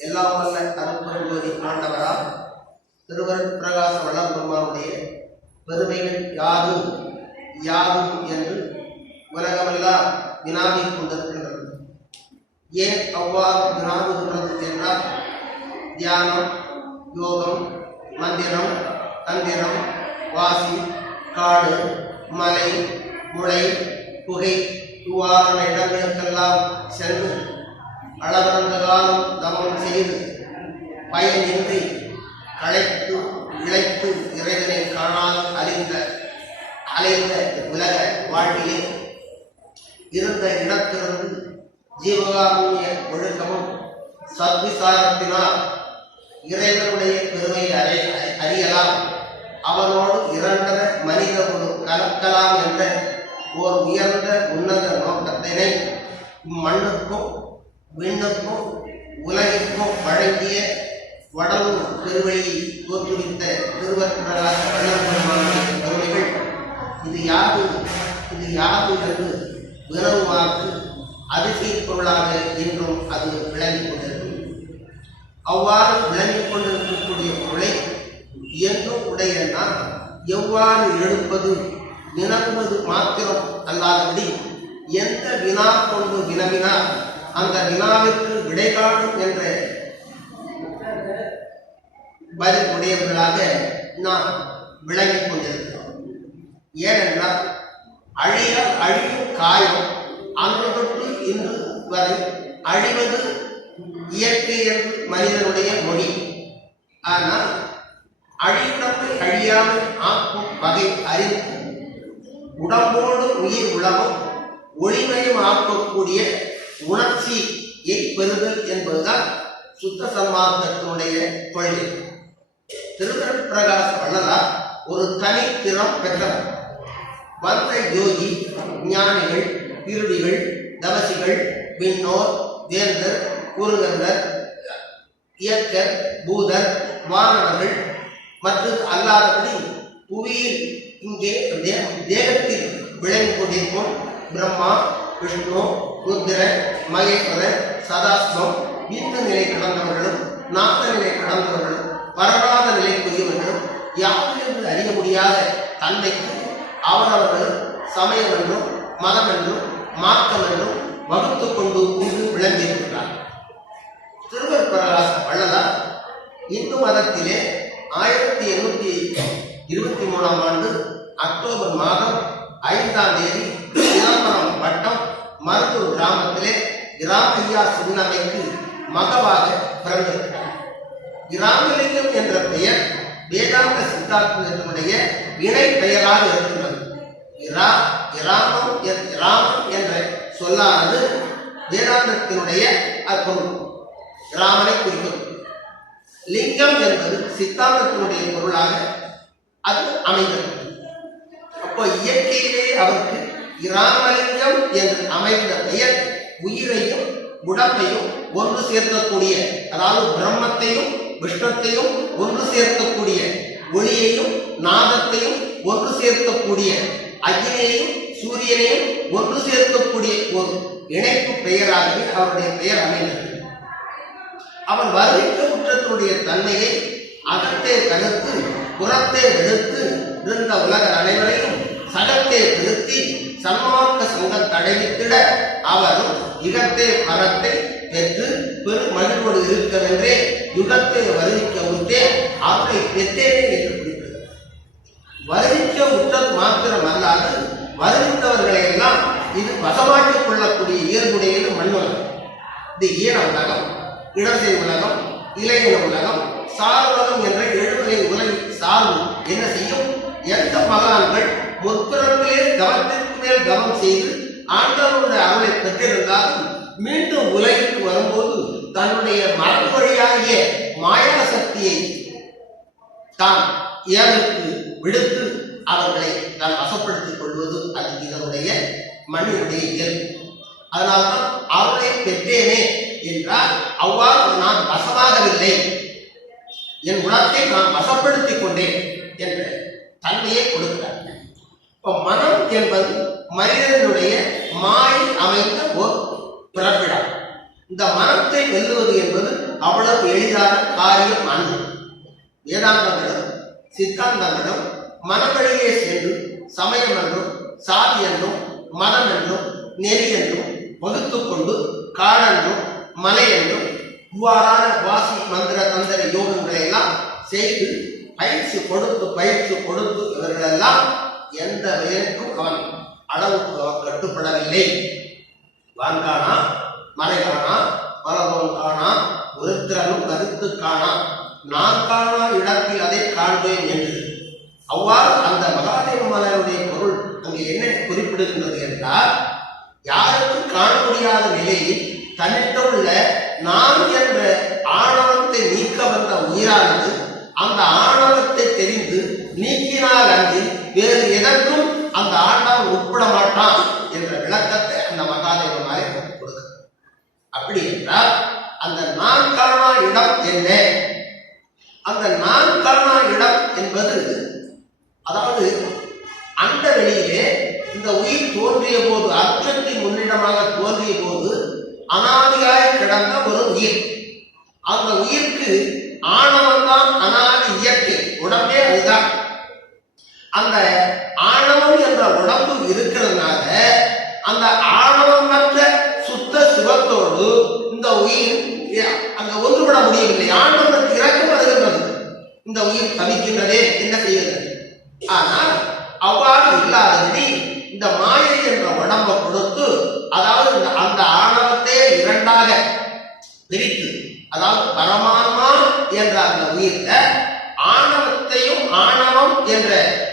எல்லாம் வல்ல அருட்பெருஞ்சோதி ஆண்டவரால் திருவருட் பிரகாச வல்லபெருமானுடைய பெருமைகள் யாரும் யாரும் என்று உலகமெல்லாம் வினாவிக் கொண்டிருக்கின்றது. ஏன் அவ்வாறு வினாவுகின்றது என்றால், தியானம், யோகம், மந்திரம், தந்திரம், வாசி, காடு, மலை, முளை, புகை இவ்வாறான இடங்களுக்கெல்லாம் சென்று அளவிறந்த காலம் தமம் செய்து பயனின்றி களைத்து இழைத்து இறைவனை காணாமல் அலைந்த உலக வாழ்விலே இருந்த இடத்திலிருந்து ஜீவகாருண்ய ஒழுக்கமும் சத்விசாரத்தினால் இறைவனுடைய பெருமையை அறியலாம், அவனோடு இரண்டர மனித ஒரு கலக்கலாம் என்ற ஓர் உயர்ந்த உன்னத நோக்கத்தினை மண்ணுக்கும் விண்ணுக்கும் உலகிற்கும் வழங்கிய வடலூர் பெருவழியை தோற்றுவித்த திருவருட்பிரகாச வல்லபெருமானுடைய பெருமைகள் இது யாது என்று வினவுமாறு அதிசயப் பொருளாக இன்றும் அது விளங்கிக் கொண்டிருக்கும். அவ்வாறு விளங்கிக் கொண்டிருக்கக்கூடிய பொருளை என்றும் உடைய நான் எவ்வாறு எழுப்பது வினவுவது மாத்திரம் அல்லாதபடி எந்த வினா கொண்டு வினவினால் அந்த வினாவிற்கு விடை காணும் என்ற பதில் உடையவர்களாக நாம் விளங்கிக் கொண்டிருக்கிறோம். ஏனென்றால் அழியும் காயம் அன்று தொட்டு இன்று வரை அழிவது இயற்கை என்று மனிதனுடைய மொழி. ஆனால் அழிவுடம்பை அழியாமல் ஆக்கும் வகை அறிந்து உடம்போடு உயிர் உலகம் ஒளிமயம் ஆக்கக்கூடிய உணர்ச்சியை பெறுதல் என்பதுதான் சுத்த சன்மார்க்கத்தினுடைய கொள்கை. திருவருட் பிரகாச வள்ளலார் ஒரு தனித்திறம் பெற்றவர். வந்த யோகி, ஞானிகள், இருடிகள், தவசிகள், விண்ணோர், வேந்தர், குருகந்தர், இயக்கர், பூதர், வானவர்கள் மற்றும் அல்லாதபடி புவியில் இங்கே தேகத்தில் விளங்கி கொண்டிருக்கும் பிரம்மா, விஷ்ணு, ருத்ர, மகேஸ்வரர், சதாசிவம், இந்த நிலை கடந்தவர்களும் நாத்த நிலை கடந்தவர்களும் வரலாத நிலைக்குரியவர்களும் யார் என்று அறிய முடியாத தந்தைக்கு அவரவர்கள் சமயம் என்றும் மதம் என்றும் மார்க்கம் என்றும் வகுத்து கொண்டு இங்கு விளங்கியிருக்கிறார். திருவருட் பிரகாச வள்ளலார் இந்து மதத்திலே 1823ஆம் ஆண்டு அக்டோபர் மாதம் 5ஆம் தேதி சிதம்பரம் வட்டம் மருதூர் கிராமத்திலே கிராமையா சின்னமைக்கு மகவாக பிறந்திருக்கிறார். கிராமலிங்கம் என்ற பெயர் வேதாந்த சித்தாந்தத்தினுடைய இணை பெயராக இருக்கின்றது. ராமம் என்ற சொல்லானது வேதாந்தத்தினுடைய பொருள், ராமனை குறிக்கும். லிங்கம் என்பது சித்தாந்தத்தினுடைய பொருளாக அது அமைந்தது. அப்போ இயற்கையிலே அவருக்கு ராமலிங்கம் என்று அமைந்த பெயர் உயிரையும் உடம்பையும் ஒன்று சேர்க்கக்கூடிய, அதாவது பிரம்மத்தையும் விஷ்ணத்தையும் ஒன்று சேர்க்கக்கூடிய, ஒளியையும் நாதத்தையும் ஒன்று சேர்க்கக்கூடிய, அக்னியையும் சூரியனையும் ஒன்று சேர்க்கக்கூடிய ஒரு இணைப்பு பெயராகவே அவருடைய பெயர் அமைந்தது. அவன் வருகின்ற குற்றத்தினுடைய தன்மையை அகத்தே தடுத்து புறத்தே வெளுத்து இருந்த உலகர் அனைவரையும் சகத்தே திருத்தி சன்மார்க்க சங்கம் தடைவித்திட அவரும் யுகத்தே பரத்தை பெற்று பெரும் மகிழ்வோடு இருக்கவென்றே யுகத்தை வருவிக்க உற்றே அவரை பெற்றேனே என்று குறிப்பிட்டது. வருவிக்க உற்றது மாத்திரம் அல்லாது வருவித்தவர்களை எல்லாம் இது வசமாக்கிக் கொள்ளக்கூடிய இயல்புடையது மண்ணுலகம். இது ஈன உலகம், இடசை உலகம், இளைய உலகம், சார் உலகம் என்ற 7 உலகின் சார்பு என்ன செய்யும்? எந்த மகான்கள் முற்பிறப்பிலே தவத்திற்கு மேல் தவம் செய்து ஆண்டவனுடைய அருளை பெற்றிருந்தாலும் மீண்டும் உலகிற்கு வரும்போது தன்னுடைய மரபு வழியாகிய மாயா சக்தியை தான் ஏவலுக்கு விடுத்து அவர்களை தான் வசப்படுத்திக் கொள்வது அது இதனுடைய மண்ணினுடைய இயல்பு. அதனால்தான் அவர்களை பெற்றேனே என்றால் அவ்வாறு நான் வசமாகவில்லை, என் குணத்தை நான் வசப்படுத்திக் கொண்டேன் என்ற தன்மையை கொடுக்கிறார். இப்போ மனம் என்பது மனிதனுடைய மாயை அமைந்த ஒரு பிறப்பிடம். இந்த மனத்தை வெல்லுவது என்பது அவ்வளவு எளிதான காரியம் அன்று. வேதாந்தங்களும் சித்தாந்தங்களும் மனவழியே சென்று சமயம் என்றும் சாதி என்றும் மதம் என்றும் நெறி என்றும் வகுத்து கொண்டு காடென்றும் மலை என்றும் இவ்வாறான வாசி மந்திர தந்திர யோகங்களை எல்லாம் செய்து பயிற்சி கொடுத்து இவர்களெல்லாம் எந்த வேலைக்கும் அவன் அளவுக்கு கட்டுப்படவில்லை. வான்கானா மலை காணா பலவம் காணா ஒருத்திரனும் கருத்து காணா நான் காணா இடத்தில் அதை காண்பேன் என்று. அவ்வாறு அந்த மகாதேவ மலருடைய பொருள் அங்கு என்ன குறிப்பிடுகின்றது என்றால், யாருக்கும் காண முடியாத நிலையில் தன்னிட்ட உள்ள நான் என்ற ஆணவத்தை நீக்க வந்த உயிரானது அந்த ஆணவத்தை தெரிந்து நீக்கினால் அன்றி வேறு எதற்கும் அந்த ஆண்டவன் உட்பட மாட்டான் என்ற விளக்கத்தை அந்த மகாதேவ மலை கொடுக்க. அப்படி என்றால் அந்த நான் காணா இடம் என்ன? அந்த நான் காணா இடம் என்பது, அதாவது அந்த வெளியிலே இந்த உயிர் தோன்றிய போது, அச்சத்தின் முன்னிடமாக தோன்றிய போது அனாதியாய் கிடந்த ஒரு உயிர். அந்த உயிருக்கு ஆணவம் தான் அனாதி இயற்கை, உடம்பே அதுதான். அந்த ஆணவம் என்ற உடம்பு இருக்கிறதுனால அந்த ஆணவமற்ற சுத்த சிவத்தோடு இந்த உயிர் அங்க ஒன்றுபட முடியவில்லை. ஆணவத்துக்கு இறக்கம் வருகின்றது, இந்த உயிர் தவிக்கின்றதே, என்ன செய்கிறது? ஆனால் அவ்வாறு இல்லாதபடி இந்த மாயை என்ற உடம்பை கொடுத்து, அதாவது அந்த ஆணவத்தை இரண்டாக பிரித்து, அதாவது பரமாத்மா என்ற அந்த உயிர்ல ஆணவத்தையும் ஆணவம் என்ற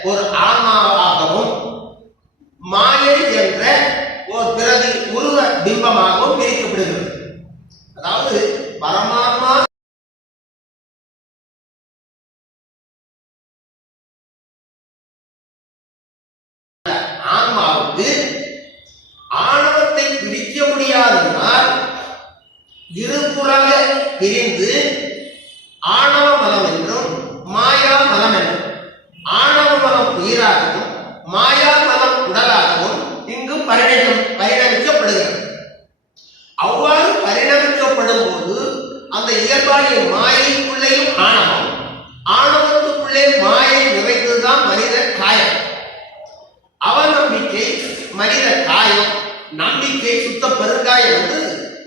ஒரு ஆன்மாவாகவும் மாயை என்ற ஒரு பிரதி உருவ பிம்பமாகவும் பிரிக்கப்படுகிறது. அதாவது பரமாத்மா ஆன்மாவுக்கு ஆணவத்தை பிரிக்க முடியாதனால் இருபுறாக பிரிந்து ஆணவ மலம் என்றும் மாயா மலம் என்றும், ஆணவ மலம் உயிராகவும் மாயா மலம் உடலாகவும் இங்கு பரிணமிக்கப்படுகிறது. அவ்வாறு பரிணமிக்கப்படும் போது அந்த இயல்பாகிய மாயைக்குள்ளேயும் ஆணவம், ஆணவத்துக்குள்ளே மாயை நிறைந்ததுதான் மனித காயம். அவநம்பிக்கை மனித காயம், நம்பிக்கை சுத்த பெருங்காயம் என்று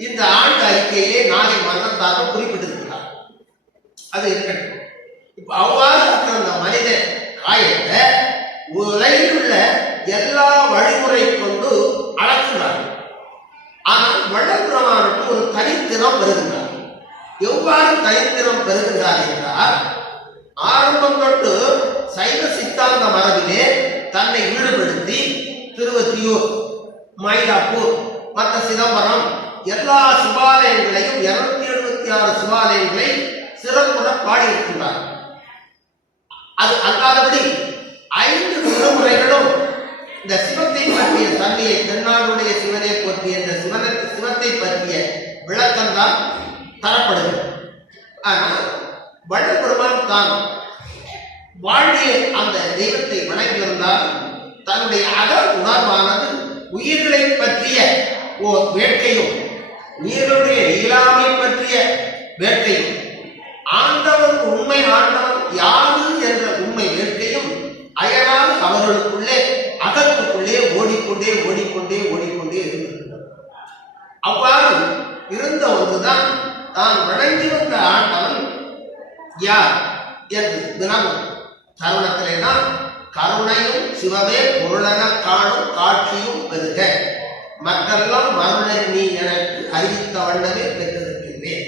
இந்த ஆண்டு அறிக்கையிலே நாளை மன்னத்தாக குறிப்பிட்டிருக்கிறார். அது இருக்கட்டும். இப்ப அவ்வாறு இருக்கிற அந்த மனித காயத்தை உலகில் உள்ள எல்லா வழிமுறை கொண்டு அளக்கிறார். ஆனால் வள்ளற்பெருமானுக்கு ஒரு தனித்திறம் பெறுகின்றார். எவ்வாறு தனித்திறம் பெறுகின்றார் என்றால், ஆரம்பம் தொட்டு சைவ சித்தாந்த மரபிலே தன்னை ஈடுபடுத்தி திருவொற்றியூர், மயிலாப்பூர், மற்ற சிதம்பரம் எல்லா சிவாலயங்களையும் 276 சிவாலயங்களை சிறப்புற பாடியிருக்கின்றார். அது அல்லாதபடி 5 திருமுறைகளும் இந்த சிவத்தை பற்றிய தன்மையை, தென்னாடுடைய சிவனை போற்றிய இந்த சிவத்தை பற்றிய விளக்கம்தான் தரப்படுகிறது. ஆனால் வள்ளற்பெருமான் தான் வாழ்விய அந்த தெய்வத்தை வணங்கியிருந்தால் தன்னுடைய அக உணர்வானது உயிர்களை பற்றிய ஓர் வேட்கையும், உயிர்களுடைய இயலாமை பற்றிய வேட்கையும், ஆண்டவன் உண்மை ஆண்டவன் யாது என்ற உண்மை வேட்கையும் அயராது அவர்களுக்குள்ளே அகத்துக்குள்ளே ஓடிக்கொண்டே இருக்கின்றன. அவ்வாறு இருந்த ஒன்றுதான் தான் வணங்கி வந்த ஆண்டவன் யார் என்று தினமும் தருணத்திலே தான் கருணையும் சிவமே பொருளென காணும் காட்சியும் பெருக, மற்றெல்லாம் மறுநெறி நீ எனக்கு அறிவித்த வண்ணமே பெற்றிருக்கின்றேன்.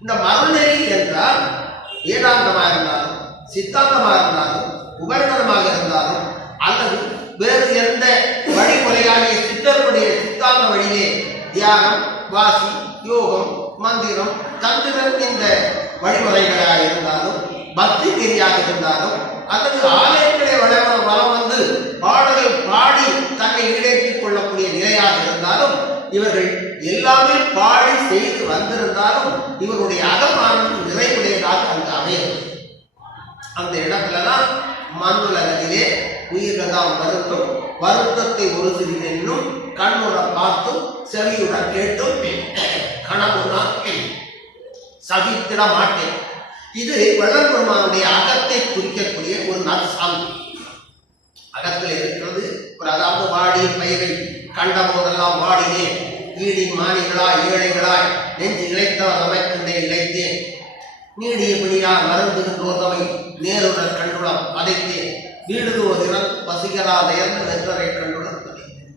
இந்த மறுநெறி என்றால் வேதாந்தமாக இருந்தாலும் சித்தாந்தமாக இருந்தாலும் உபரிடமாக இருந்தாலும் அல்லது வேறு எந்த வழிமுறையாகிய சித்தர்களுடைய சித்தாந்த வழியே தியானம், வாசி, யோகம், மந்திரம், தந்திரம் இந்த வழிமுறைகளாக இருந்தாலும், பக்தி நெறியாக இருந்தாலும், அல்லது ஆலயங்களை வளம் வந்து பாடல்கள் பாடி தன்னை ஈடேற்றிக் கொள்ளக்கூடிய நிலையாக இருந்தாலும், இவர்கள் எல்லாமே பாடி செய்து வந்திருந்தாலும் இவருடைய அகமானது நிறைவுடையதாக அங்கு அமையும். அந்த இடத்துலதான் மண்ணுலகிலே உயிர்கள் தான் வருத்தத்தை ஒரு சிறிதென்னும் கண்ணுற பார்த்தும் செவியுடன் கேட்டும் கனவுதான் சகித்திட மாட்டேன். இது வள்ளல் பெருமானுடைய அகத்தை குறிக்கக்கூடிய ஒரு நற்சான்று. அகத்தில் இருக்கிறது ஒரு, அதாவது வாடி பயிரை கண்ட போதெல்லாம் வாடினேன், ஈடி மானிகளாய் ஏழைகளாய் நெஞ்சு இழைத்தவர் அமைக்கின்றே இழைத்தேன், நீடிய பிடியால் மருந்துகின்றோதவை நேருட கண்டுளம் பதைத்தேன், வீடுதோதிரன் பசிகராதையர்ந்து வென்றரை கண்டுளம் பதைத்தேன்.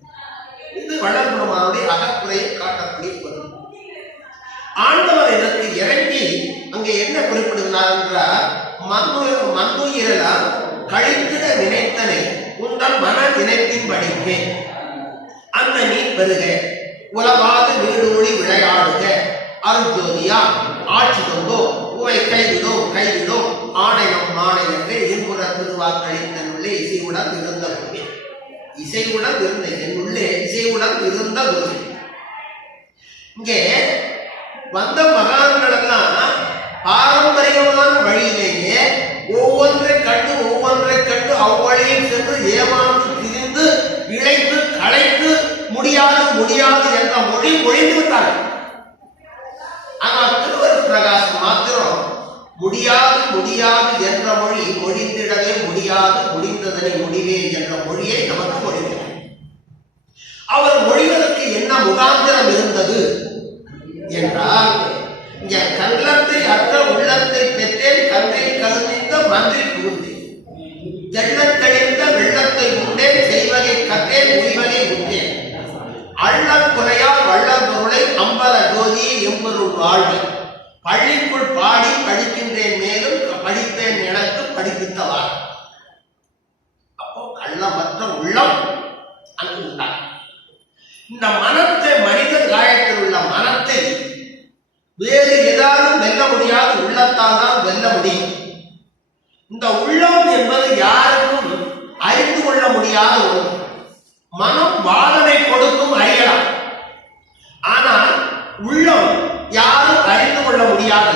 இது வள்ளல் பெருமானுடைய அகக்குறையை காட்டக்கூடிய பொருள். ஆண்டவர் இதற்கு இறங்கி அங்கே என்ன குறிப்பிடுகிறார் என்றால், மண்ணுயிரெல்லாம் கழித்திட நினைத்தனை உங்கள் மன நினைப்பின் படிக்க அந்த நீ பெருக உலகாது வீடுமொழி விளையாடுக அருஜோதியா ஆட்சி கொண்டோ உவை கைவிடும் கைவிடும் ஆணையம் ஆணை என்று இன்புற திருவாக்களித்தன் உள்ளே இசைவுடன் இருந்த குருவே, இசைவுடன் இருந்த என் உள்ளே இசைவுடன் இருந்த குருவே. இங்கே வந்த மகான்கள் எல்லாம் பாரம்பரியமான வழியிலேயே ஒவ்வொன்றை கண்டு அவ்வழியில் சென்று ஏமாந்து திரிந்து இழைத்து களைத்து முடியாது முடியாது என்ற மொழி ஒழிந்து விட்டார்கள். ஆனால் திருவருட் பிரகாசம் மாத்திரம் முடியாது முடியாது என்ற மொழி மொழிந்திடவே முடியாது முடிந்ததனை முடிவே என்ற மொழியை நமக்கு மொழிந்தார். அவர் மொழிவதற்கு என்ன முகாந்திரம் இருந்தது என்றால், இங்கே கள்ளத்தை அற்ற உள்ளத்தை பெற்றேன் கங்கை கருமித்த மன்றி புகுந்தேன், தெள்ளத்தெளிந்த வெள்ளத்தை உண்டேன் செய்வகை கற்றேன் உய்வகை உண்டேன், அள்ளம் குறையால் வள்ளல் பொருளை அம்பல ஜோதியை எம்பொருள் வாழ்வை பள்ளிக்குள் பாடி படிக்கின்றேன் மேலும் படிப்பேன் எனக்கு படிப்பித்தவார். அப்போ கள்ளமற்ற உள்ளம் அங்கு உண்டாகும். இந்த மனத்தை, மனித காயத்தில் உள்ள மனத்தை வேறு ஏதாவது வெல்ல முடியாது, உள்ளத்தால் தான் வெல்ல முடியும். இந்த உள்ளம் என்பது யாருக்கும் அறிந்து கொள்ள முடியாத ஒன்று. மனம் வாதனை கொடுக்கும் அறியலாம், ஆனால் உள்ளம் யாரும் அறிந்து கொள்ள முடியாது.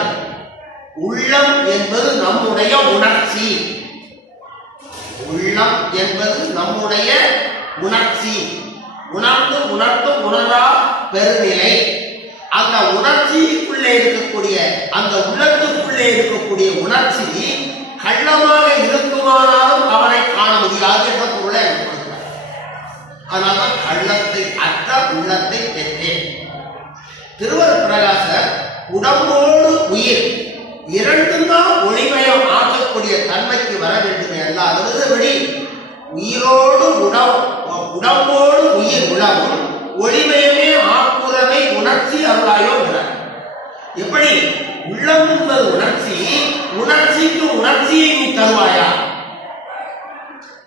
உள்ளம் என்பது நம்முடைய உணர்ச்சி. உள்ளம் என்பது நம்முடைய உணர்ச்சி. உணர்ந்து உணரா பெருநிலை. அந்த உணர்ச்சிக்குள்ளே இருக்கக்கூடிய, அந்த உள்ளத்துக்குள்ளே இருக்கக்கூடிய உணர்ச்சி கள்ளமாக இருக்குமானாலும் அவனை காண முடியாது என்ற பொருளை கொடுக்கிறார். அதனால்தான் கள்ளத்தை அற்ற உள்ளத்தை பெற்றேன். திருவருட் பிரகாசர் உடம்போடு உயிர் இரண்டும் தான் ஒளிமயம் ஆக்கக்கூடிய தன்மைக்கு வர வேண்டுமே அல்லாதபடி உயிரோடு உடம்போடு உயிர் உலகம் ஒளிமயமே ஆக்குறவை உணர்ச்சி அருளாயோ என்கிறார். எப்படி உள்ளம் என்பது உணர்ச்சி, உணர்ச்சிக்கு உணர்ச்சியை நீ தருவாயா?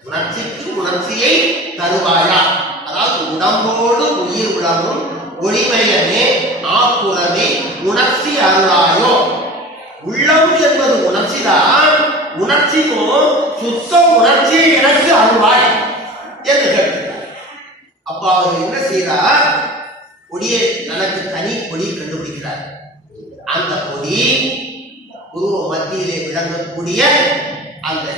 உணர்ச்சிக்கு உணர்ச்சியை தருவாயா? அதாவது உடம்போடு உயிர் உலகம் ஒளிமயமே ஆக்குறவை உணர்ச்சி அருளாயோ. உள்ளம் என்பது உணர்ச்சிதான், உணர்ச்சிக்கும் சுத்த உணர்ச்சியை எனக்கு அருள்வாய் என்று கேட்கிறார். அப்ப அவர் என்ன செய்தார்? கொடியை தனக்கு தனி கொடி கண்டுபிடிக்கிறார். அந்த கொடி உருவ மத்தியிலே விளங்கக்கூடிய அந்த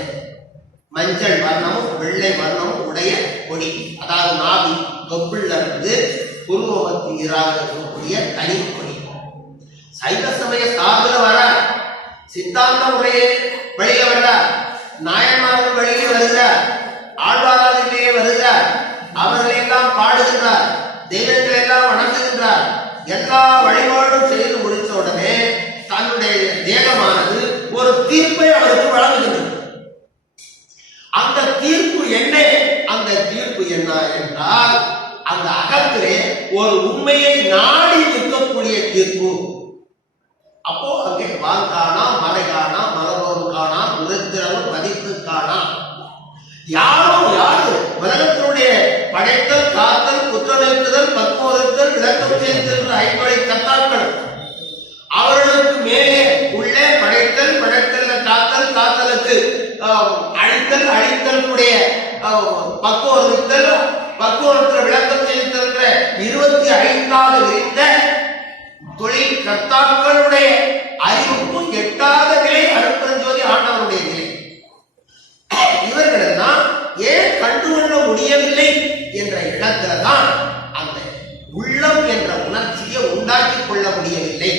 மஞ்சள் வர்ணமும் வெள்ளை வர்ணமும் உடைய கொடி, அதாவது நாவி தொப்புள்ள இருந்து உருவ மத்தியராக இருக்கக்கூடிய தனி கொடி. சைவ சமய சாதன வர சித்தாந்த முறையே வழியில வர்ற, நாயன்மார்கள் வழியிலே வருகிறார், ஆழ்வாராதிலேயே வருகிறார், அவர்கள் எல்லாம் பாடுகின்றார், தெய்வங்கள் எல்லாம் வணங்குகின்றார். எல்லா வழிபாடும் செய்து முடித்த உடனே தன்னுடைய தேகமானது ஒரு தீர்ப்பை அவருக்கு வழங்குகின்றது. அந்த தீர்ப்பு என்ன? அந்த தீர்ப்பு என்ன என்றால், அந்த அகத்திலே ஒரு உண்மையை நாடி நிற்கக்கூடிய தீர்ப்பு. அப்போ அங்கே வான்கானா மலை காணா மலரோடு காணா உதிர்த்திரவும் மதித்து காணா. யாரு உலகத்தினுடைய படைத்தல் காத்தல் குற்றமிருக்குதல் பக்குவதல் விளக்கம் செய்திருக்கிற ஐம்படை கத்தாக்கள், அவர்களுக்கு மேலே உள்ளே படைத்தல் காத்தல் காத்தலுக்கு அழித்தலுடைய பக்குவத்தில் விளக்கம் செய்திருக்கிற 25 விரிந்த தொழில் கர்த்தாக்களுடைய அறிவுக்கும் எட்டாத நிலை அருட்பெருஞ்சோதி ஆண்டவருடைய நிலை. இவர்களெல்லாம் ஏன் கண்டுகொள்ள முடியவில்லை என்ற இடத்துலதான் அந்த உள்ளம் என்ற உணர்ச்சியை உண்டாக்கி கொள்ள முடியவில்லை.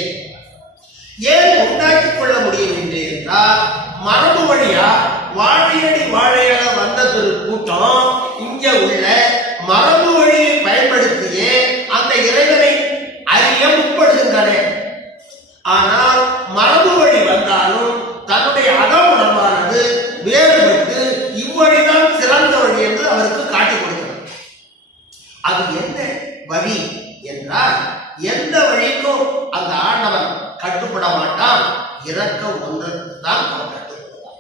ஏன் உண்டாக்கிக் கொள்ள முடியவில்லை என்றால் மரபு வழியா வாழையடி வாழையாக வந்த ஒரு கூட்டம் இங்க உள்ள மரபு வழியை பயன்படுத்தியே அந்த இறைவனை அறிய முற்படுகின்றன. ஆனால் மரபு வழி வந்தாலும் தன்னுடைய அகமுணர்வானது வேறுபட்டு இவ்வழிதான் சிறந்த வழி என்று அவருக்கு காட்டிக் கொடுக்கிறது. அது என்ன வழி என்றால் எந்த வழிக்கும் அந்த ஆண்டவன் கட்டுப்பட மாட்டான், இரக்கம் ஒன்றுக்கு தான் அவன் கட்டுப்படுவான்.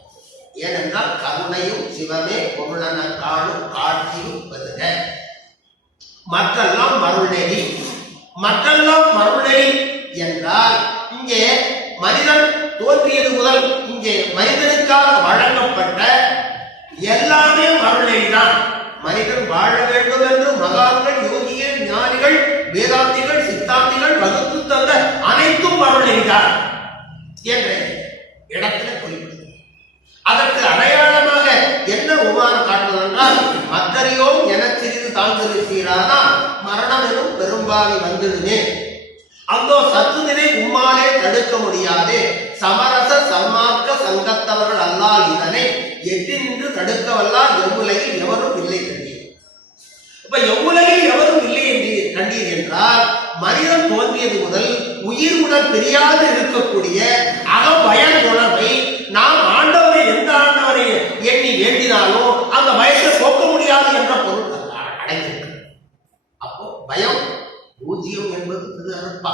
ஏனென்றால் கருணையும் சிவமே பொருளன காணும் காட்சியும் பெறுக. மற்றெல்லாம் மருள்நெறி. மற்றெல்லாம் மருள்நெறி என்றால் இங்கே மனிதன் தோன்றியது முதல் இங்கே மனிதனுக்காக வழங்கப்பட்ட எல்லாமே மருள்நெறிதான். மனிதன் வாழ வேண்டும் என்று மகான்கள், யோகிகள், ஞானிகள், வேதாந்திகள், சித்தாந்திகள் வகுத்து தந்த அனைத்தும் மருள்நெறிதான் என்ற இடத்துல குறிப்பிடுது. அதற்கு அடையாளமாக என்ன உமானம் காட்டுவதென்றால் மக்கறியோம் என சிறிது தாழ்ந்திருக்கிறானா மரணம் எனும் பெரும்பாவி வந்துடுமே. அந்தோ சத்துதினை உம்மாலே தடுக்க முடியாதே. சமரச சன்மார்க்க சங்கத்தவர்கள் அல்லால் இதனை எட்டி நின்று தடுக்கவல்லால் எவ்வுலகில் எவரும் இல்லை கண்டீர். இப்ப எவ்வுலகில் எவரும் இல்லை என்று கண்டீர் என்றால் மனிதன் தோன்றியது முதல் உயிர் உடல் தெரியாது இருக்கக்கூடிய அகபயன் உணர்வை நாம் ஆண்டவரை எந்த ஆண்டவரை எண்ணி வேண்டினாலும் அந்த பயத்தை போக்க முடியாது என்ற பொருள் அடைந்திருக்கு. அப்போ பயம் பூஜ்யம் என்பது திரு அருட்பா.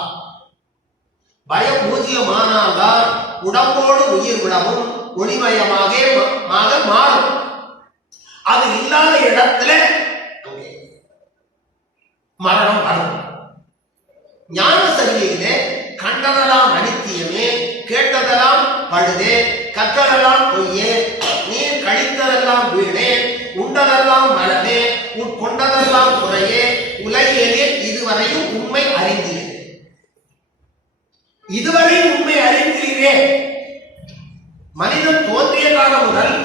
பயம் பூஜ்யமானால்தான் உடம்போடு உயிர் விடவும் ஒளிமயமாக மாறும். அது இல்லாத இடத்துல மரணம் வரும். ஞான சரியிலே கண்டதெல்லாம் அனித்தியமே, கேட்டதெல்லாம் பழுதே, கற்றதெல்லாம் பொய்யே, நீர் கழித்ததெல்லாம் வீணே, உண்டதெல்லாம் மலமே, உட்கொண்டதெல்லாம் குறையே, உலகிலே இதுவரையும் உண்மை அறிந்தீரே. இதுவரை உண்மை அறிந்தீரே. மனிதன் தோன்றிய காலம் முதல்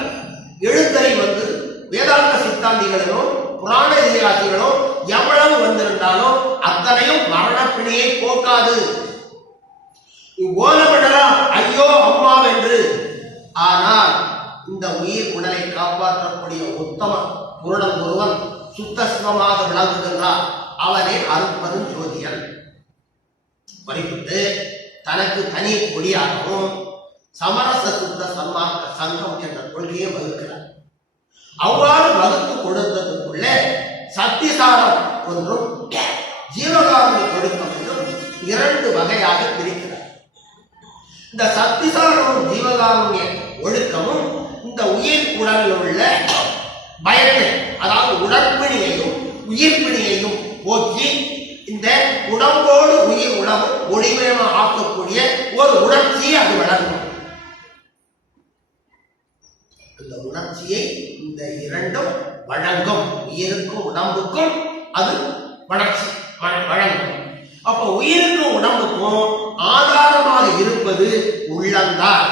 எழுத்தறி வந்து வேதாந்த சித்தாந்திகளிலும் புராண இதிகாசிகளும் எவ்வளவு வந்திருந்தாலும் அத்தனையும் மரணப்பிணியை போக்காது. ஓலமிடலாம் ஐயோ அம்மாவென்று. ஆனால் இந்த உயிர் உடலை காப்பாற்றக்கூடிய உத்தம புருடன் ஒருவன் சுத்தஸ்வமாக விளங்குகின்றான். அவனே அருட்பெரும் ஜோதியன். குறிப்பிட்டு தனக்கு தனி கொடியாகவும் சமரச சுத்த சன்மார்க்க சங்கம் என்ற கொள்கையை வகுக்கிறார். அவ்வாறு வகுத்து கொடுத்ததுக்குள்ள சக்திசாரம் ஒன்றும் ஜீவகாரணி ஒழுக்கம் என்றும் இரண்டு வகையாக பிரிக்கிறார். இந்த சக்திசாரமும் ஜீவகாருண்ய ஒழுக்கமும் இந்த உயிர் உடலில் உள்ள பயத்தை, அதாவது உடற்பிணியையும் உயிர்ப்பிணியையும் போக்கி இந்த உடம்போடு உயிர் உடம்பு ஒளிமயமாக ஆக்கக்கூடிய ஒரு உணர்ச்சியை அது வழங்கும். இந்த உணர்ச்சியை இந்த இரண்டும் வழங்கும். உயிருக்கும் உடம்புக்கும் அது வளர்ச்சி வழங்கும். அப்ப உயிருக்கும் உடம்புக்கும் ஆதாரமாக இருப்பது உள்ளம்தான்.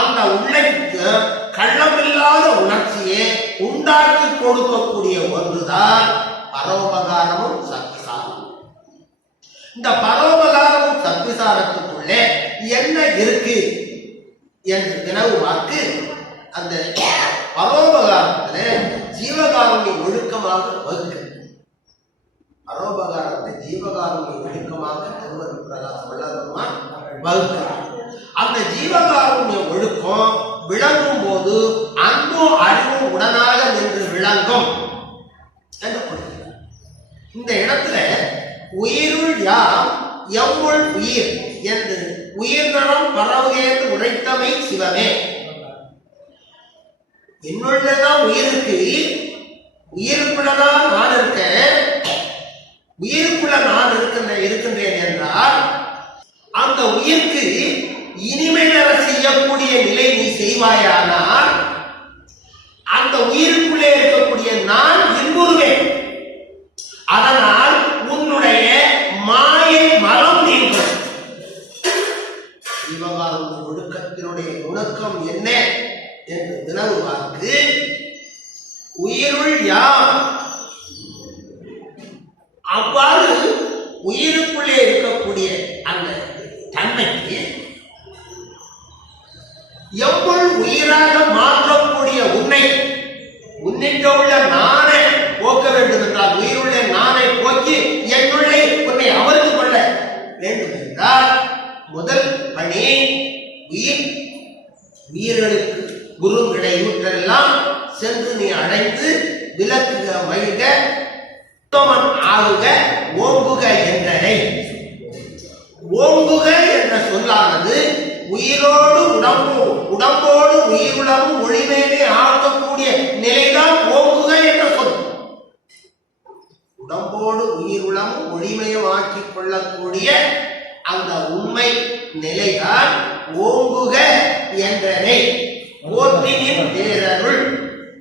அந்த உள்ளத்துக்கு கள்ளமில்லாத உணர்ச்சியை உண்டாக்கி கொடுக்கக்கூடிய ஒன்றுதான் பரோபகாரமும் சக்திசாரமும். இந்த பரோபகாரமும் சக்திசாரத்துக்குள்ளே என்ன இருக்கு என்று வினவு வாக்கு அந்த பரோபகாரத்துல ஜீவகாருண்ய ஒழுக்கமாக வகுக்கிறது. பரோபகாரத்தை ஜீவகாருண்ய ஒழுக்கமாக திருவருள் பிரகாசம் வல்லபெருமான் வகுக்கிறார். அந்த ஜீவகாருண்ய ஒழுக்கம் விளங்கும் போது அன்பும் அறிவும் உடனாக நின்று விளங்கும் என்று கொடுக்கிறார். இந்த இடத்துல உயிருள் யாம் எவ்வுள் உயிர் என்று உயிர் நலம் பரவுகேந்து உரைத்தமை சிவமே. என்னுள்ளதான் உயிருக்கு, உயிருக்குள்ளதான் நான் இருக்கேன். உயிருக்குள்ள நான் இருக்கின்றேன் என்றால் அந்த உயிருக்கு இனிமை தர செய்யக்கூடிய நிலை நீ செய்வாயானால் அந்த உயிருக்குள்ளே இருக்கக்கூடிய நான் இன்புறுவேன். அதனால் உன்னுடைய மாயை மரம் நீங்கும். சிவகாருண்ய ஒழுக்கத்தினுடைய நுணுக்கம் என்ன என்று வினவு வாக்கு உயிருள் யாம். அவ்வாறு உயிருக்குள்ளே இருக்கக்கூடிய அந்த தன்மைக்கு உயிராக மாற்றக்கூடிய உன்னை, உன்னிட்ட உள்ள நானே போக்க வேண்டும் என்றால், உயிருள்ள நானை போக்கி என்னுள்ளே உன்னை அமர்ந்து கொள்ள வேண்டும் என்றால் முதல் பணி உயிர்களுக்கு குரு விடையூற்றெல்லாம் சென்று நீ அடைந்து விளக்குக மகிழ்க ஆகுக ஓங்குக என்றனை. ஓங்குக என்ற சொல்லானது உயிரோடு உடம்போடு உயிருளவும் ஒளிமேலே ஆக்கக்கூடிய நிலைதான் ஓங்குக என்ற சொல். உடம்போடு உயிருளவும் ஒளிமயம் ஆக்கிக் கொள்ளக்கூடிய அந்த உண்மை நிலைதான் ஓங்குக என்றனை. போற்றினின் பேரருள்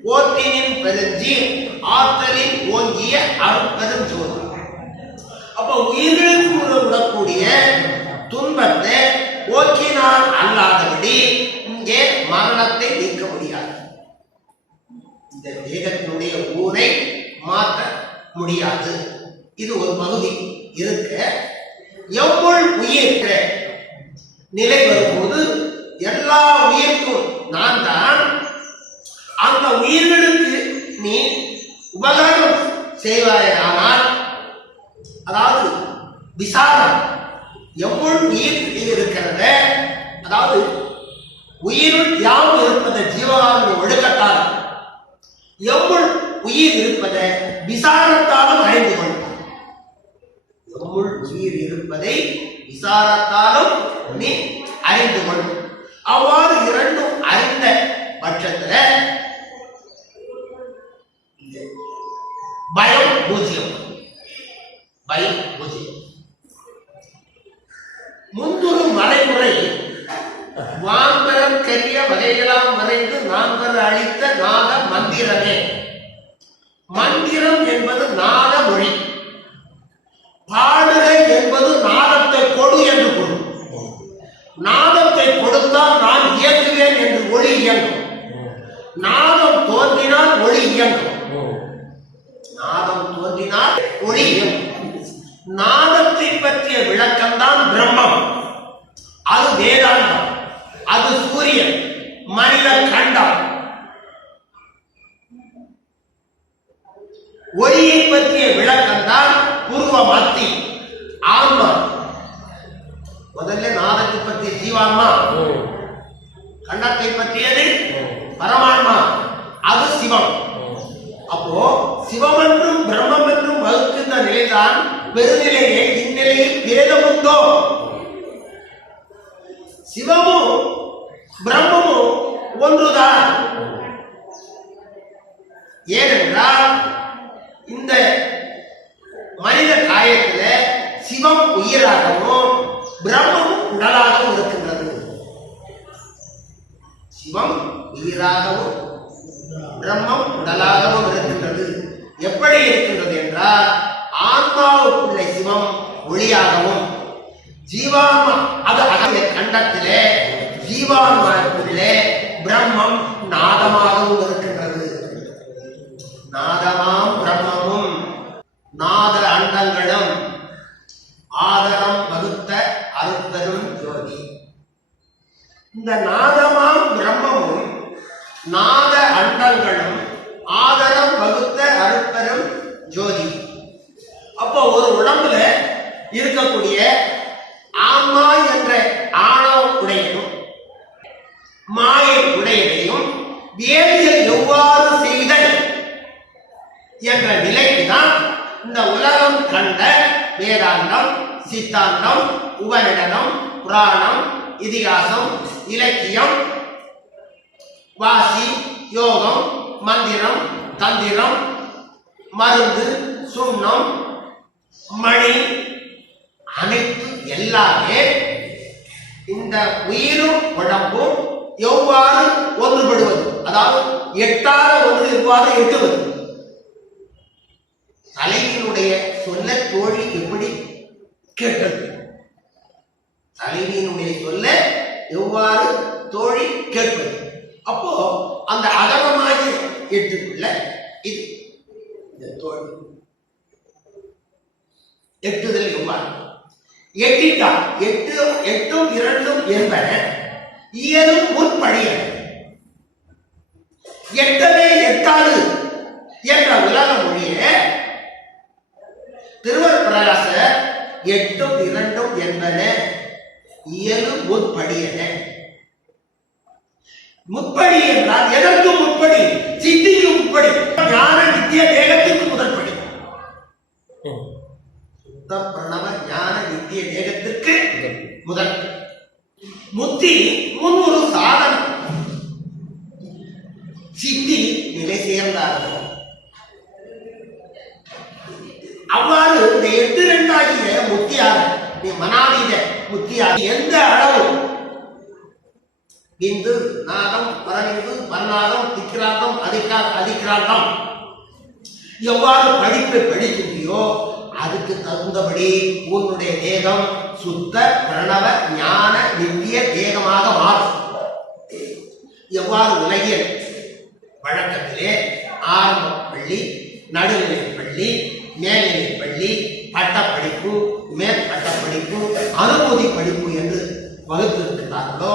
போற்றினின் பெருஞ்சீர் ஆற்றலின் ஓங்கிய அருட்பெரும் ஜோதி. அப்ப உயிர்களுக்கு விடக்கூடிய துன்பத்தை போக்கினால் அல்லாதபடி இங்கே மரணத்தை நீக்க முடியாது. இந்த தேகத்தினுடைய ஊரை மாற்ற முடியாது. இது ஒரு பகுதி இருக்க, எவ்வளவு உயிர் நிலை வரும்போது எல்லா உயிர்க்கும் நான் தான். அந்த உயிர்களுக்கு நீ உபகாரம் செய்வாயானால், அதாவது விசாரம் எவ்வளவு உயிர் இருக்கிறத, அதாவது உயிருள் யாவும் இருப்பதை ஜீவகாரண ஒழுக்கத்தால் எவ்வளவு உயிர் இருப்பதை விசாரத்தாலும் அறிந்து கொள்ளும். எவ்வளவு உயிர் இருப்பதை விசாரத்தாலும் நீ அறிந்து கொள்ளும். அவ்வாறு இரண்டும் அறிந்த பட்சத்தில் பயம் பூஜ்யம். பயம் பூஜ்யம். முந்துரு மறைமுறை வான்பரம் கரிய வகையெல்லாம் மறைந்து நாம்பர் அளித்த நாத மந்திரமே. மந்திரம் என்பது நாத மொழி. பாடுகை என்பது நாதத்தை கொடு என்று கொடு. நாதத்தை கொடுத்தால் நான் இயங்குவேன் என்று ஒளி இயங்கும். நாதம் தோன்றினால் ஒளி இயங்கும். நாதம் தோன்றினால் ஒளி இயங்கும். நாதத்தை பற்றிய விளக்கம்தான் பிரம்மம். அது வேதாந்தம், அது சூரியன், மனித கண்டம். ஒளியை பற்றிய விளக்கம்தான் பூர்வ மத்தி, ஆன்மா. முதல்ல நாதத்தை பற்றிய ஜீவான்மா, கண்டத்தை பற்றியது பரமான்மா, அது சிவம். அப்போ சிவம் என்றும் பிரம்மம் என்றும் வகுக்கின்ற நிலைதான் பெருநிலையே. இந்நிலையில் வேதமுண்டோ? சிவமும் பிரம்மமும் ஒன்றுதான். ஏனென்றால் இந்த மனித காயத்துல சிவம் உயிராகவும் பிரம்மமும் உடலாகவும் இருக்கின்றது. சிவம் உயிராகவும் பிரம்மம் உடலாகவும் இருக்கின்றது. எப்படி இருக்கின்றது என்றால், ஆன்மாவுக்குள்ள சிவம் ஒளியாகவும், ஜீவான்மா அது அகந்த கண்டத்திலே ஜீவான்மாவுக்குள்ளே பிரம்மம் நாதமாகவும் இருக்கின்றது. நாதமாம் பிரம்மமும் நாத அண்டங்களும் ஆதரம் வகுத்த அருட்பெரும் ஜோதி. இந்த நாதமாம் பிரம்மமும் நாத அண்டங்களும் ஆதரம் வகுத்த அருட்பெரும் ஜோதி. அப்போ ஒரு உடம்புல இருக்கக்கூடிய ஆன்மா என்ற ஆணவ உடையனும் மாயை உடையனையும் வேதியியல் எவ்வாறு செய்தல் என்ற நிலைக்குதான் இந்த உலகம் கண்ட வேதாந்தம், சித்தாந்தம், உபநிடதம், புராணம், இதிகாசம், இலக்கியம், வாசி, யோகம், மந்திரம், தந்திரம், மருந்து, சுண்ணம், மணி, அனைத்து எல்லாமே இந்த உயிரும் உடம்பும் எவ்வாறு ஒன்றுபடுவது, அதாவது எட்டாத ஒன்று எவ்வாறு எட்டுவது. தலைவியினுடைய சொல்ல தோழி எப்படி கேட்டது? தலைவியினுடைய சொல்ல எவ்வாறு தோழி கேட்பது? அப்போ அந்த அகலமாகிய எட்டுக்குள்ள இது இந்த தோழி எட்டுதல் எவ்வாறு எட்டிட்டால் எட்டும் இரண்டும் என்பன இயலும் முற்படிய. எட்டவே எட்டாது என்ற உலக மொழியே திருவருட்பிரகாசர் எட்டும் இரண்டும் என்பன இயலு முற்படியன. முற்படி என்றால் எதற்கு முற்படி? சித்திக்கு முற்படி, ஞான நித்திய தேகத்திற்கு முதற்படி. சுத்த பிரணவ ஞான நித்திய தேகத்திற்கு முதல். முத்தி முன் ஒரு சாதனம், சித்தி நிலை சேர்ந்தார்கள். அவ்வாறு இந்த 8 ஆகிய முத்தியாக மனாதீத முத்தியாக எந்த அளவு பிந்து நாதம் பரவிந்து பரநாதம் திக்ராந்தம் அதிக்ராந்தம் எவ்வாறு படிப்பை படிக்கின்றியோ அதுக்கு தகுந்தபடி உன்னுடைய தேகம் சுத்த பிரணவ ஞான நித்திய தேகமாக மாறும். எவ்வாறு உலகியல் வழக்கத்திலே ஆரம்ப பள்ளி, நடுநிலை பள்ளி, மேல்நிலை பள்ளி, பட்டப்படிப்பு, மேல் பட்டப்படிப்பு, அனுபூதி படிப்பு என்று வகுத்திருக்கிறார்களோ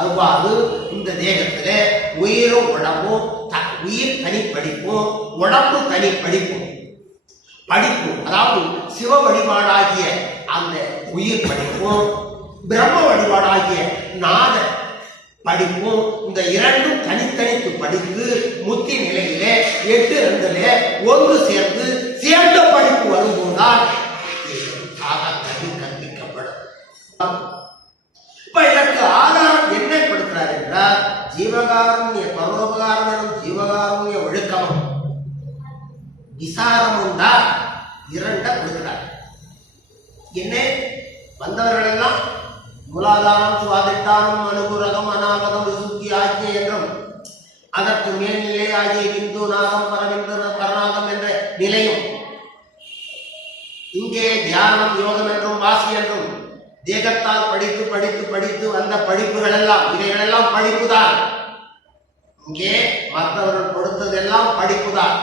அவ்வாறு இந்த தேகத்திலே உயிரும் உடம்பும் உயிர் தனி படிப்பும் உடம்பு தனி படிப்பும் படிப்பு, அதாவது சிவ வழிபாடாகிய அந்த உயிர் படிப்பும் பிரம்ம வழிபாடாகிய நாத படிப்பும் இந்த இரண்டும் தனித்தனித்து படித்து முத்தி நிலையிலே 8 ஒன்று சேர்ந்து சேர்ந்த படிப்பு வரும்போதுதான் கற்பிக்கப்படும். இப்ப இதற்கு ஆதாரம் என்ன கொடுக்கிறார் என்றால் ஜீவகாருண்ய பரோபகாரம் எனும் ஜீவகாருண்ய ஒழுக்கமும் விசாரமும் தான் 2 கொடுக்கிறார். என்ன வந்தவர்கள் எல்லாம் மூலாதாரம் சுவாதிட்டானம் அனுகுரகம் அநாகதம் விசுத்தி ஆகிய என்றும் அதற்கு மேல்நிலை ஆகிய பிந்து நாகம் பரநாகம் என்ற நிலையும் இங்கே தியானம் யோகம் என்றும் வாசி என்றும் தேகத்தால் படித்து படித்து படித்து வந்த படிப்புகள் எல்லாம் இவைகளெல்லாம் படிப்புதான். இங்கே மற்றவர்கள் கொடுத்ததெல்லாம் படிப்புதான்.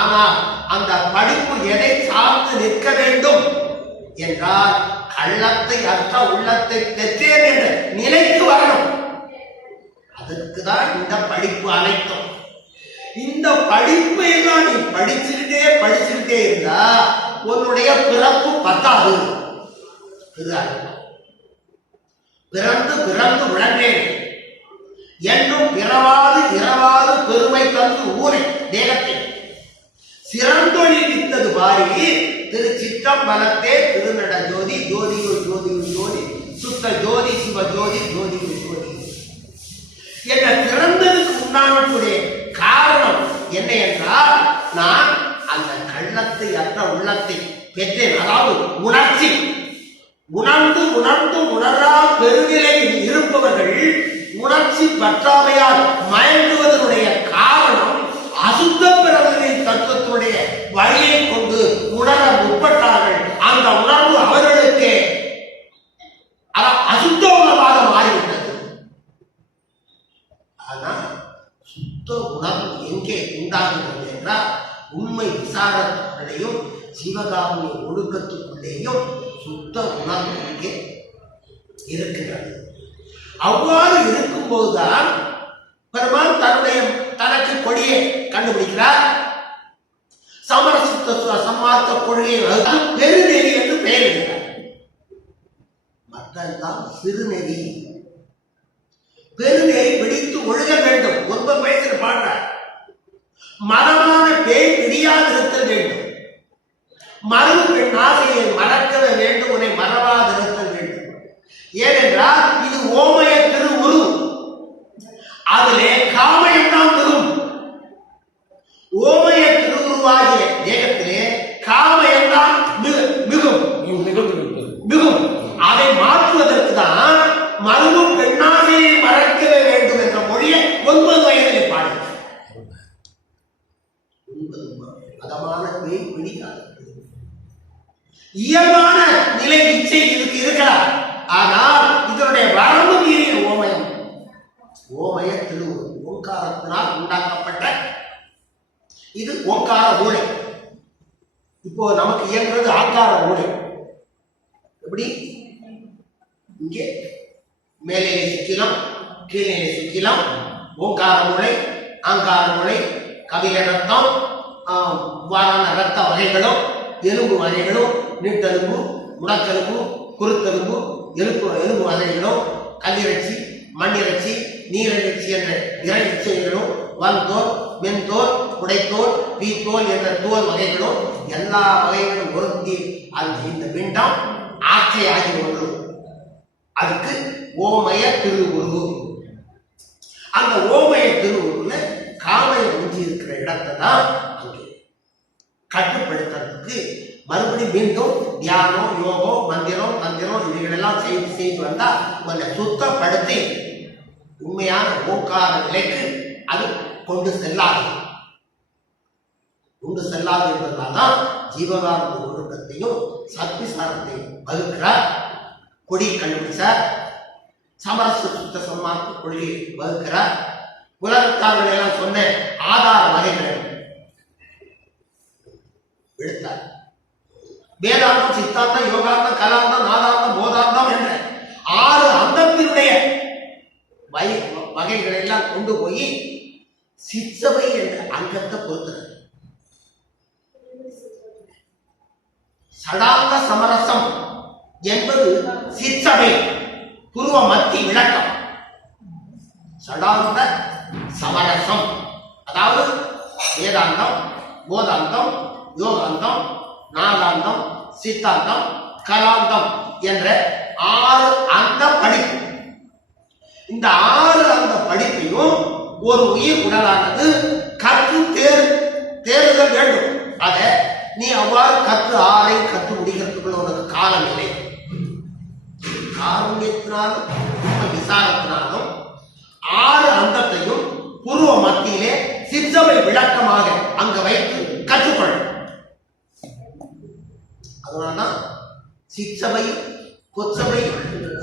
ஆனால் அந்த படிப்பு எதை சார்ந்து நிற்க வேண்டும் என்றால் கள்ளத்தை அற்ற உள்ளத்தை பெற்றேன் என்ற நிலைக்கு வரணும். அதற்குதான் இந்த படிப்பு அனைத்தும். இந்த படிப்பை தான் நீ படிச்சுக்கிட்டே இருந்தா உன்னுடைய பிறப்பு பத்தாது. பிறந்து பிறந்து விளங்கேன் என்றும் பிறவாது இரவாது பெருமை தந்து ஊரை தேகத்தில் சிறந்தொழில் வித்தது பாரி திரு சிற்றம்பலத்தே திருநட ஜோதி ஜோதியுள் ஜோதியுள் ஜோதி சுத்த ஜோதி சிவ ஜோதி ஜோதியுள் ஜோதி என்ற பிறந்ததுக்கு உண்டானக்கூடிய காரணம் என்ன என்றால் நான் அந்த கள்ளத்தை அற்ற உள்ளத்தை பெற்றேன். அதாவது உணர்ச்சி உணர்ந்து உணர்ந்து உணரா பெருநிலையில் இருப்பவர்கள் உணர்ச்சி பற்றாமையால் மயங்குவதனுடைய காரணம் அசுத்த பிறவினை தத்துவத்துடைய வழியை கொண்டு உணர முற்பட்டார்கள். அந்த உணர்வு அவர்களுக்கு அசுத்த உணர்வாக மாறிவிட்டது. ஆனால் சுத்த உணர்வு எங்கே உண்டாகிறது என்றால் உண்மை விசாரத்துக்குள்ளேயும் சிவகாமிய ஒழுக்கத்துக்குள்ளேயும் சுத்த உணர்வு இங்கே இருக்கிறது. அவ்வாறு இருக்கும்போதுதான் பெருமான் தனக்கு கொடியை கண்டுபிடிக்கிறார். சமரசுத்த சம்மார்த்த கொள்கையை பெருநெறி என்று பெயரிடுகிறார். மற்றதுதான் சிறுநெறி. பெருநெறி பிடித்து ஒழுக வேண்டும். 9 வயசில் பாடுறார். மரமான பேய் பிடியாதிருத்தல் வேண்டும். மறு பெண் ஆசையை மறக்கவே வேண்டும். உன்னை மறவாதிருத்தல் வேண்டும். ஏனென்றால் இது ஓமய திருவுரு. அதிலே காமயம் தான் மிகும். ஓமய திருவுருவாகிய தேகத்திலே காமயம் தான் மிகும். அதை மாற்றுவதற்கு தான் மருவும் பெண்ணாசையை மறக்கவே வேண்டும் என்ற மொழியை 9 வயதில் பாடுகிறார். அதமான பேய் பிடிக்காது. இயல்பான நிலை இச்சை இதுக்கு இருக்கலாம். ஆனால் இதனுடைய வரம்பு மீறிய ஓமயம். ஓமய திருவுரு ஓங்காரத்தினால் உண்டாக்கப்பட்ட இது ஓங்கார மூளை. இப்போ நமக்கு இயங்குறது ஆங்கார மூளை. எப்படி? இங்கே மேலே சுக்கிலம், கீழே சுக்கிலம், ஓங்கார மூளை, ஆங்கார முளை, கபில ரத்தம், இவ்வாறான ரத்த வகைகளும் எலும்பு வகைகளும் நீட்டெலும்பு, முடக்கெலும்பு, குருத்தெலும்பு, எலும்பு வகைகளும் கல்லிறைச்சி, மண்ணிறைச்சி, நீரிறைச்சி என்ற இறைச்சிகளும் வன்தோல், மென்தோல், உடைத்தோல், பீத்தோல் என்ற தோல் வகைகளும் எல்லா வகைகளும் பொருத்தி இந்த பிண்டம் ஆட்சியாகி ஒன்று. அதுக்கு ஓமய திருவுரு. அந்த ஓமய திருவுருல காமைய ஊஞ்சி இருக்கிற இடத்தை தான் அங்கே கட்டுப்படுத்துறதுக்கு மறுபடியும் மீண்டும் தியானம், யோகம், மந்திரம், தந்திரம் இவைகளெல்லாம் செய்து வந்தா உங்களை சுத்தப்படுத்தி உண்மையான ஓங்கார நிலைக்கு அது கொண்டு செல்லாது. கொண்டு செல்லாது என்பதால்தான் ஜீவகாரண ஒழுக்கத்தையும் சத்விசாரத்தையும் வகுக்கிறார். கொடி கண்டுபிடிச்சார். சமரச சுத்த சன்மார்க்க கொள்கையை வகுக்கிறார். உலகத்தார்கள் எல்லாம் சொன்ன ஆதார வகைகளை எடுத்தார். வேதாந்தம், சித்தாந்தம், யோகாந்தம், கலாந்தம், நாதாந்தம், போதாந்தம் என்ற 6 அந்தத்தினுடைய வகைகளை எல்லாம் கொண்டு போய் சிற்சபை என்ற அங்கத்தை பொறுத்தது. சடாங்க சமரசம் என்பது சிற்சபை பூர்வ மத்தி விளக்கம். சடாங்க சமரசம் அதாவது வேதாந்தம், போதாந்தம், யோகாந்தம், நாதாந்தம், சித்தாந்தம், கலாந்தம் என்ற 6 அந்த படிப்பு. இந்த 6 அந்த படிப்பையும் ஒரு உயிர் உடலானது கற்று தேறுதல் வேண்டும். அத நீ அவ்வாறு கற்று 6ஐ கற்று முடிக்கிறதுக்குள்ள உனக்கு காலம் இல்லை. காரண்யத்தினாலும் விசாரத்தினாலும் 6 அந்தத்தையும் பூர்வ மத்தியிலே சிற்சபை விளக்கமாக அங்க வைத்து கற்றுக்கொள்ளும். அதனால்தான் சிற்சபை பொற்சபை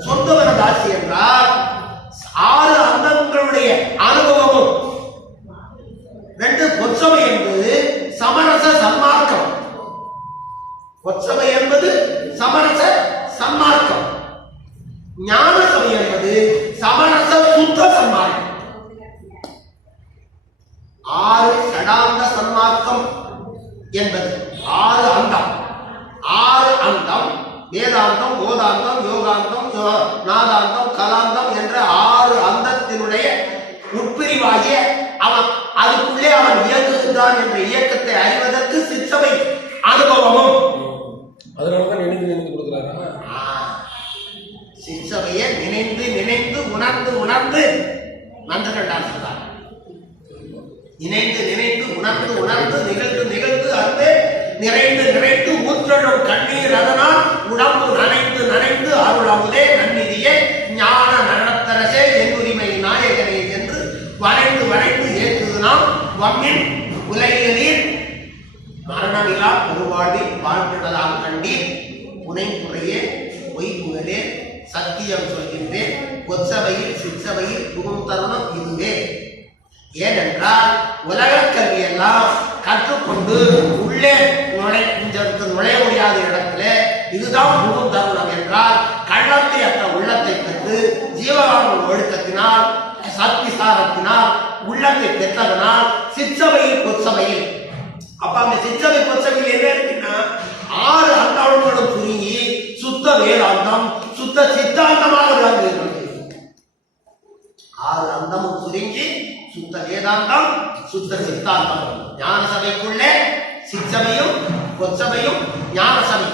சொந்த வரதாசி என்றால் 6 அந்தங்களுடைய அனுபவமும் 2 பொற்சபை என்பது சமரச சன்மார்க்கம். பொற்சபை என்பது சமரச சன்மார்க்கம். ஞான சபை என்பது சமரச சுத்த சன்மார்க்கம். 6 சடாந்த சன்மார்க்கம் என்பது 6 அந்தம். 6 அந்தம் வேதாந்தம், போதாந்தம், யோகாந்தம், நாதாந்தம், கலாந்தம் என்ற 6 அந்தத்தினுடைய உட்பிரிவாகிய அவன் அதுக்குள்ளே அவன் இயங்குகின்றான் என்ற இயக்கத்தை அறிவதற்கு சிற்சபை அனுபவமும். அதனாலதான் நினைந்து கொடுக்கிறாரா? சிற்சபையை நினைந்து உணர்ந்து நந்தகண்டார் சொல்றார். நினைந்து உணர்ந்து நிகழ்ந்து அன்பே நிறைந்து ஊற்றழும் கண்ணீர் அதனால் உடம்பு நனைந்து அருள் அமுதே நன்னிதியே ஞான நடத்தரசே என் உரிமை நாயகனே என்று வரைந்து ஏற்றுது நாம் வம்மின் உலகில் மரணமில்லா பெருவாழ்வில் வாழ்ந்துள்ளதாக கண்டீர். புனைப்புறையே பொய்ப்புகளே சத்தியம் சொல்கின்றேன். பொற்சபையில் சிற்சபையில் புகும் தருணம் இதுவே. ஏனென்றால் உலக கல்வியெல்லாம் கற்றுக்கொண்டு உள்ளே நுழைய முடியாத இடத்துல இதுதான் புகும் தருணம் என்றால் கள்ளத்தை அற்ற உள்ளத்தை பெற்று ஜீவகாரண ஒழுக்கத்தினால் சத்விசாரத்தினால் உள்ளத்தை பெற்றதனால் சிற்சபையில் பொற்சபையில். அப்ப அந்த சிற்சபை பொற்சபையில் என்ன இருக்குன்னா 6 அந்தங்களும் சுருங்கி சுத்த வேதாந்தம் சுத்த சித்தாந்தமாக விளங்குகிறது. 6 அந்தமும் சுருங்கி சுத்த வேதாந்தம் சுத்த சித்தாந்தம். ஞான சபைக்குள்ளே சிற்சபையும் பொற்சபையும் ஞான சபை.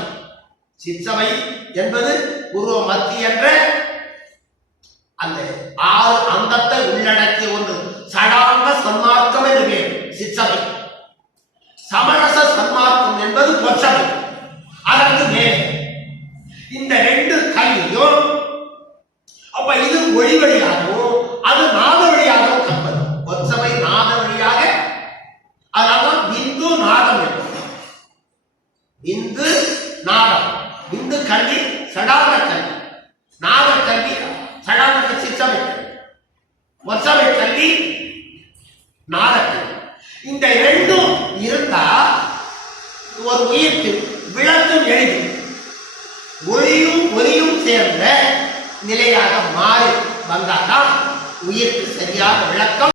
சிற்சபை என்பது பூர்வ மத்தி என்ற அந்த 6 அந்தத்தை உள்ளடக்கிய ஒன்று. சடாங்க சன்மார்க்கம் என்று பேர் சிற்சபை. சமரச சன்மார்க்கம் என்பது பொற்சபை. அதற்கு மேலே இந்த 2 கல்வியும் அப்ப இது ஒளி வழியாகவும் அது நாத வழியாகவும் கற்பது. பொற்சபை நாத வழியாக, அதனால்தான் விந்து நாதம் என்பது. விந்து நாதம். விந்து கல்வி சடாங்க கல்வி, நாத கல்வி சடாங்க சிற்சபை, பொற்சபை கல்வி நாத கல்வி. இந்த 2ம் இருந்தா ஒரு உயிர்க்கு விளக்கம் எழுதி ஒளியும் சேர்ந்த நிலையாக மாறி வந்தால்தான் உயிருக்கு சரியான விளக்கம்